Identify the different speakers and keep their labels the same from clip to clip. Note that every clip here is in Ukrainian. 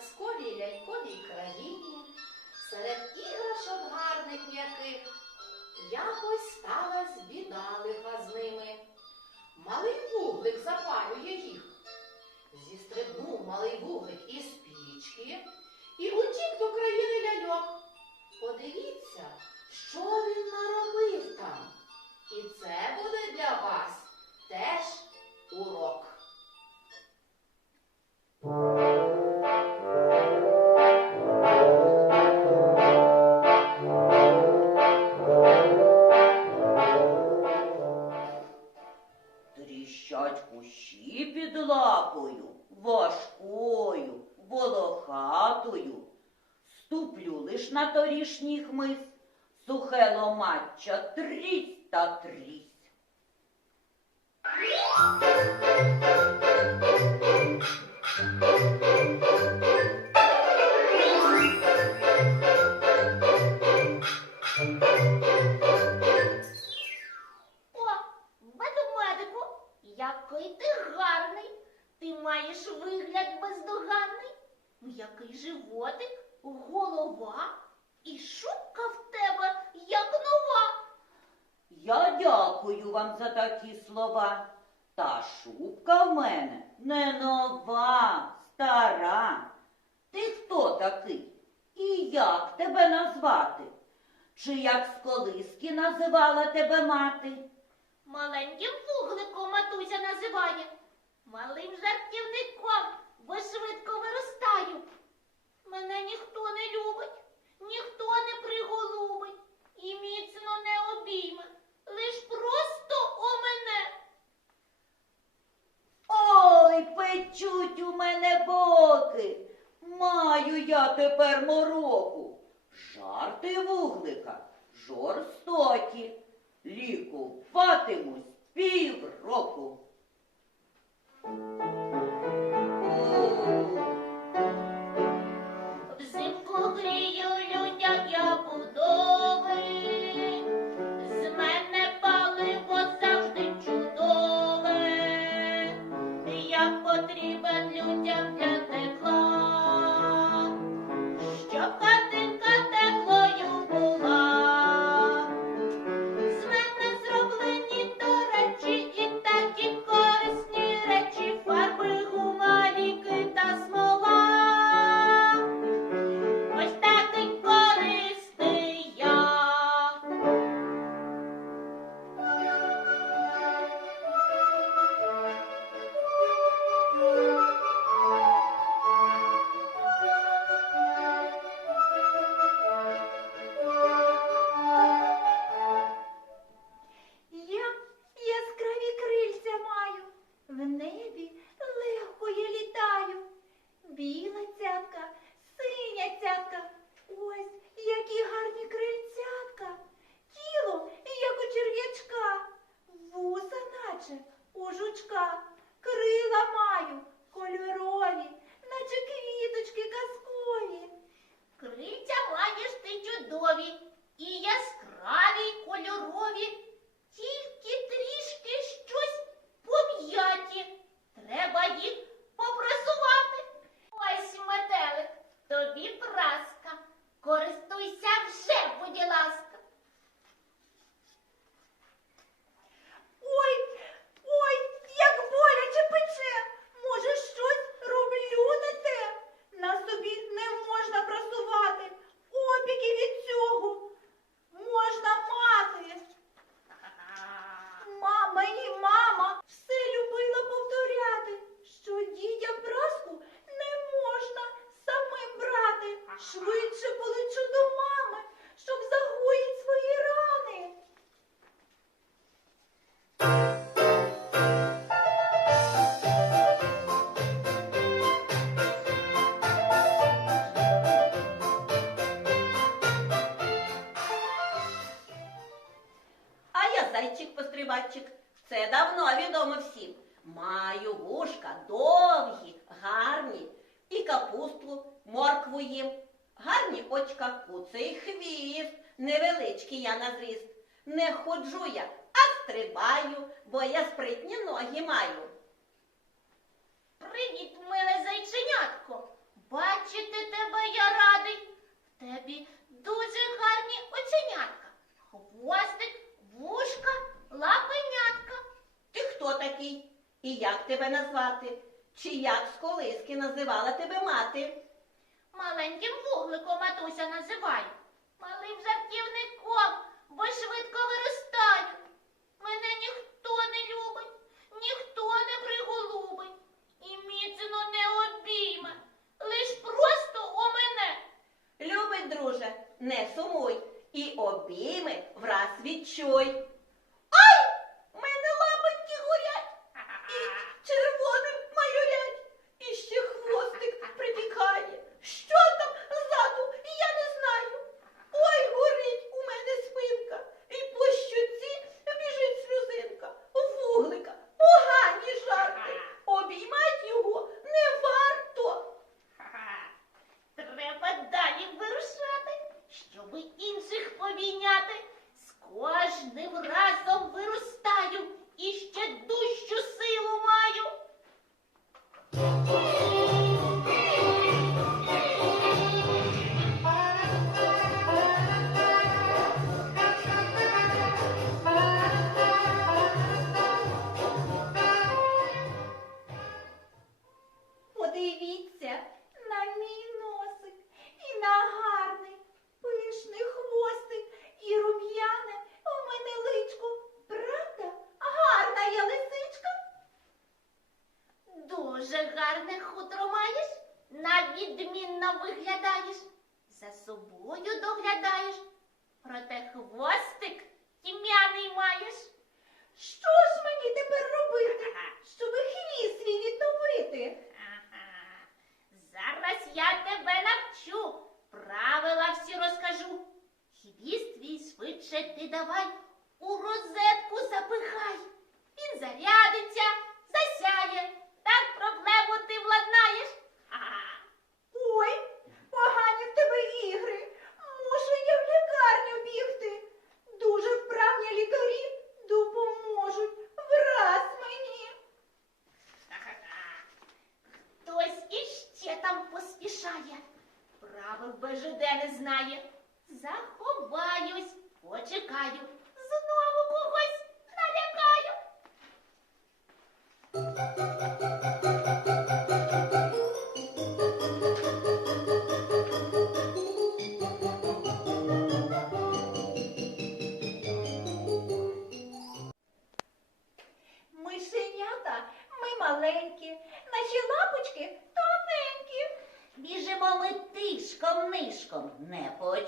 Speaker 1: казковій ляльковій країні, серед іграшок гарних м'яких, якось сталась біда лиха з ними. Малий вуглик запалює їх. Зістрибнув малий вуглик із пічки і утік
Speaker 2: Тріщать кущі під лапою, важкою, волохатою. Ступлю лиш на торішній хмиз, сухе ломача трісь та трісь.
Speaker 3: М'який животик, голова і шубка в тебе, як нова.
Speaker 2: Я дякую вам за такі слова. Та шубка в мене не нова, стара. Ти хто такий? І як тебе назвати? Чи як з колиски називала тебе мати?
Speaker 3: Маленьким вугликом матуся називає. Малим жартівником, бо швидко виростаю. Мене ніхто не любить, ніхто не приголубить і міцно не обійме. Лиш просто о мене.
Speaker 2: Ой, печуть у мене боки. Маю я тепер мороку. Жарти вуглика жорстокі. Лікуватимусь півроку.
Speaker 4: У жучка.
Speaker 2: Спробуємо. Гарні очка куцей хвіст, невеличкий я на зріст. Не ходжу я, а стрибаю, бо я спритні ноги маю.
Speaker 3: Привіт, миле зайченятко. Бачити тебе я радий. В тебе дуже гарні оченятка. Хвостик, вушка, лапенятка.
Speaker 5: Ти хто такий? І як тебе назвати? Чи як з колиски називала тебе мати?
Speaker 3: маленьким вугликом матуся називає. Малим жартівником, бо швидко виростаю. Мене ніхто не любить, ніхто не приголубить і міцно не обійме, лиш просто у мене.
Speaker 5: Любить, друже, не сумуй і обійми враз відчуй.
Speaker 3: обійняти, з кожним разом виростаю і ще дужчу силу маю. відмінно виглядаєш, за собою доглядаєш, проте хвостик тім'яний маєш.
Speaker 4: Що ж мені тепер робити, щоб хвіст свій відновити?
Speaker 3: Ага. Зараз я тебе навчу, правила всі розкажу. Хвіст твій швидше ти давай у розетку запихай. Він зарядиться. Правил БЖД не знає. Заховаюсь, почекаю.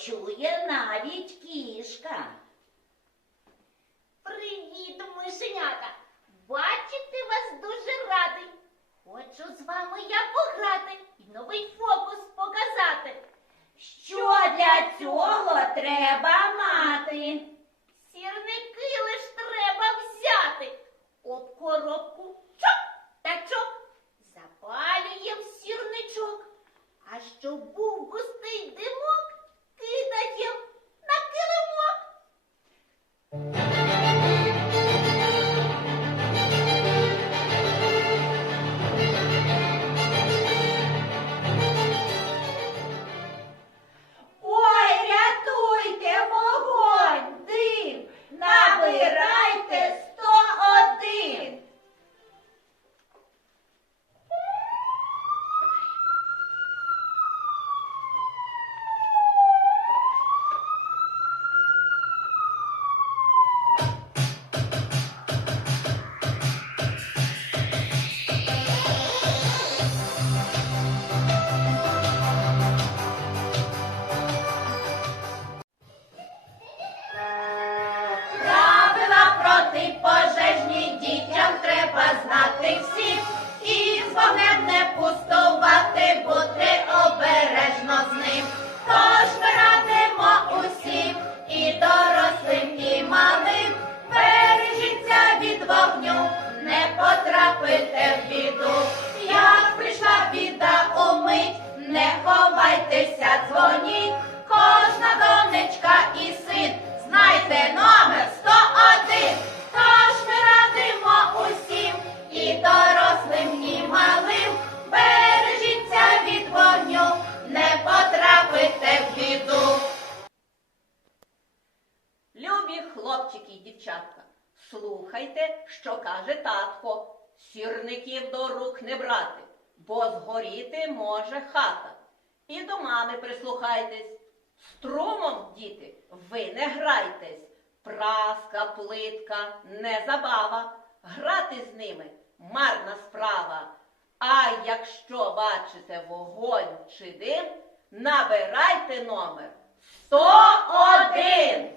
Speaker 5: Julian що каже татко, сірників до рук не брати, бо згоріти може хата. І до мами прислухайтесь. Струмом, діти, ви не грайтесь. Праска, плитка, не забава. Грати з ними марна справа. А якщо бачите вогонь чи дим, набирайте номер 101!